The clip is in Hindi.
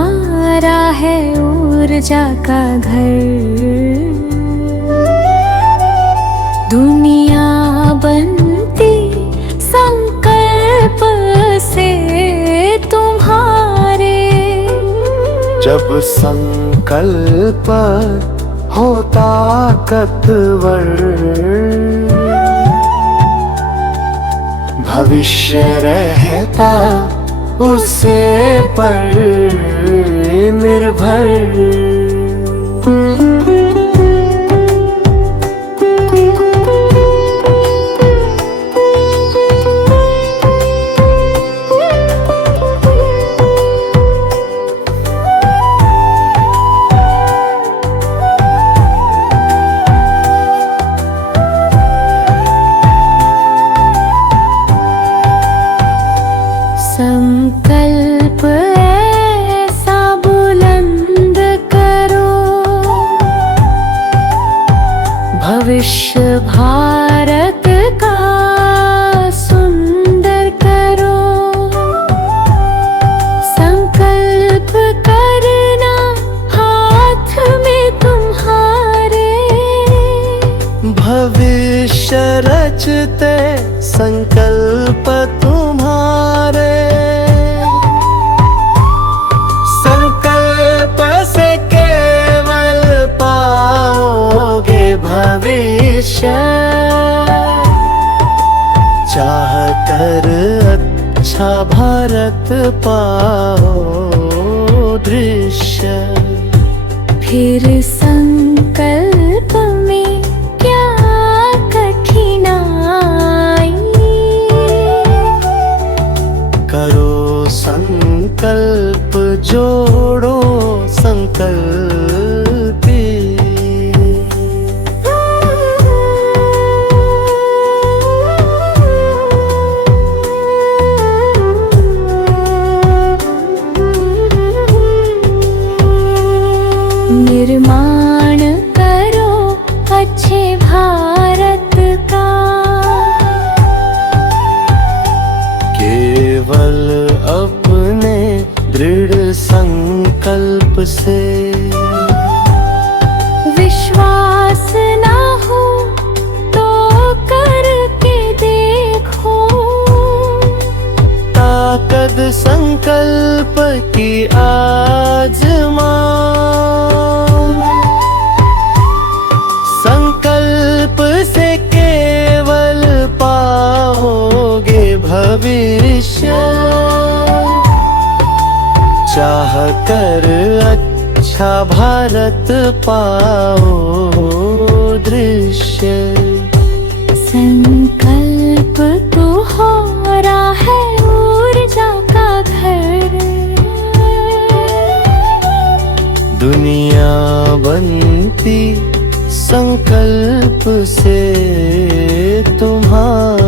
तुम्हारा है ऊर्जा का घर। दुनिया बनती संकल्प से तुम्हारे। जब संकल्प हो ताकतवर, भविष्य रहता उससे पर निर्भर। संकल्प ऐसा बुलंद करो, भविष्य भारत का सुंदर करो। संकल्प करना हाथ में तुम्हारे, भविष्य रचते संकल्प तुम्हारे। संकल्प से केवल पाओगे भविष्य, चाह कर अच्छा भारत पाओ दृश्य। फिर संकल्प में क्या कठिनाई, करो संकल्प जोड़ो संकल्पी। निर्माण करो अच्छे भारत का, केवल अपने दृढ़ संकल्प से। विश्वास ना हो तो करके देखो, ताकत संकल्प की आजमाओ। संकल्प से केवल पाओगे भविष्य, चाह कर अच्छा भारत पाओ दृश्य। संकल्प तुम्हारा है ऊर्जा का घर। दुनिया बनती संकल्प से तुम्हारे।